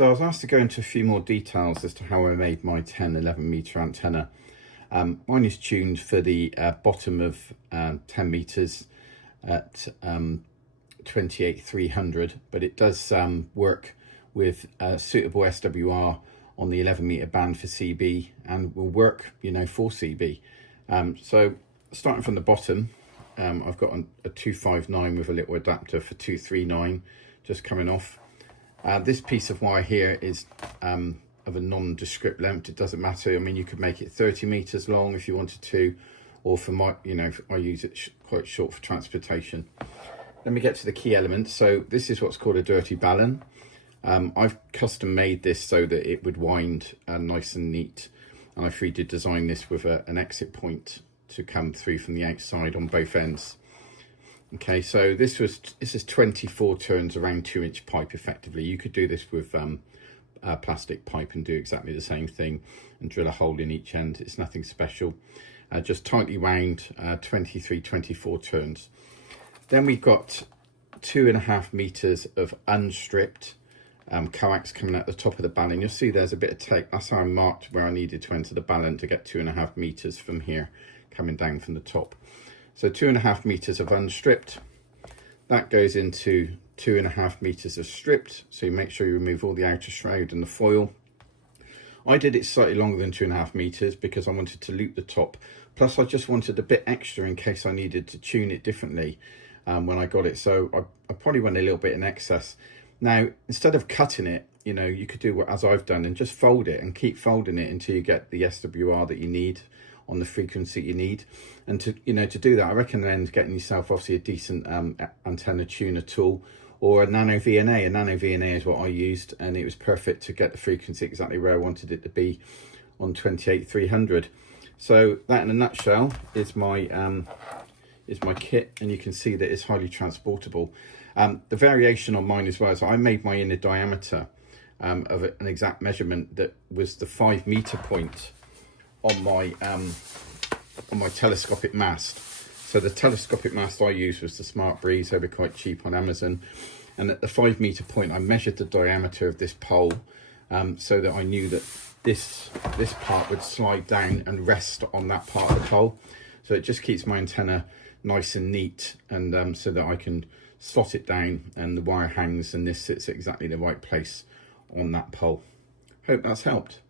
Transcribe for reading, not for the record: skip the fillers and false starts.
So I was asked to go into a few more details as to how I made my 10-11 meter antenna. Mine is tuned for the bottom of 10 meters at 28,300, but it does work with suitable SWR on the 11 meter band for CB, and will work, for CB. So starting from the bottom, I've got a 259 with a little adapter for 239 just coming off. This piece of wire here is of a nondescript length. It doesn't matter. I mean, you could make it 30 meters long if you wanted to, or for my, I use it quite short for transportation. Let me get to the key elements. So this is what's called a dirty balun. I've custom made this so that it would wind nice and neat, and I 3D designed this with an exit point to come through from the outside on both ends. Okay, so this is 24 turns around 2-inch pipe effectively. You could do this with plastic pipe and do exactly the same thing and drill a hole in each end. It's nothing special. Just tightly wound 24 turns. Then we've got 2.5 meters of unstripped coax coming out the top of the balun. You'll see there's a bit of tape. That's how I marked where I needed to enter the balun to get 2.5 meters from here coming down from the top. So 2.5 meters of unstripped, that goes into 2.5 meters of stripped. So you make sure you remove all the outer shroud and the foil. I did it slightly longer than 2.5 meters because I wanted to loop the top. Plus I just wanted a bit extra in case I needed to tune it differently when I got it. So I probably went a little bit in excess. Now, instead of cutting it, you could do as I've done and just fold it and keep folding it until you get the SWR that you need on the frequency you need. And to do that, I recommend getting yourself obviously a decent antenna tuner tool or a nano VNA. A nano VNA is what I used, and it was perfect to get the frequency exactly where I wanted it to be on 28,300. So that in a nutshell is my kit, and you can see that it's highly transportable. The variation on mine as well is I made my inner diameter of an exact measurement that was the 5 meter point on my telescopic mast. So the telescopic mast I used was the Smart Breeze. They were quite cheap on Amazon, and at the 5 meter point I measured the diameter of this pole so that I knew that this part would slide down and rest on that part of the pole. So it just keeps my antenna nice and neat, and so that I can slot it down and the wire hangs and this sits at exactly the right place on that pole. Hope that's helped.